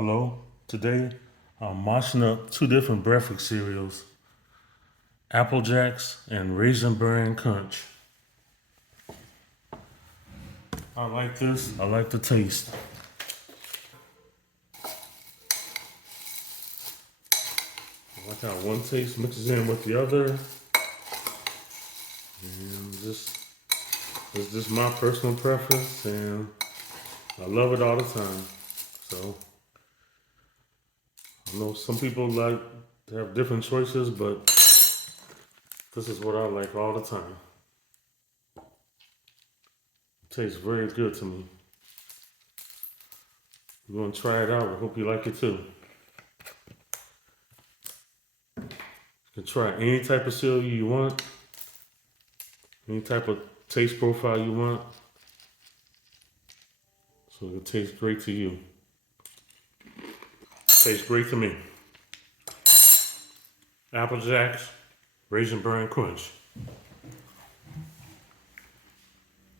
Hello. Today I'm moshing up two different breakfast cereals, Apple Jacks and Raisin Bran Crunch. I like this. I like the taste. I like how one taste mixes in with the other. And this is just my personal preference, and I love it all the time. So I know some people like to have different choices, but this is what I like all the time. It tastes very good to me. You're gonna try it out. I hope you like it too. You can try any type of cereal you want, any type of taste profile you want, so it'll taste great to you. Tastes great to me. Apple Jacks, Raisin Bran Crunch.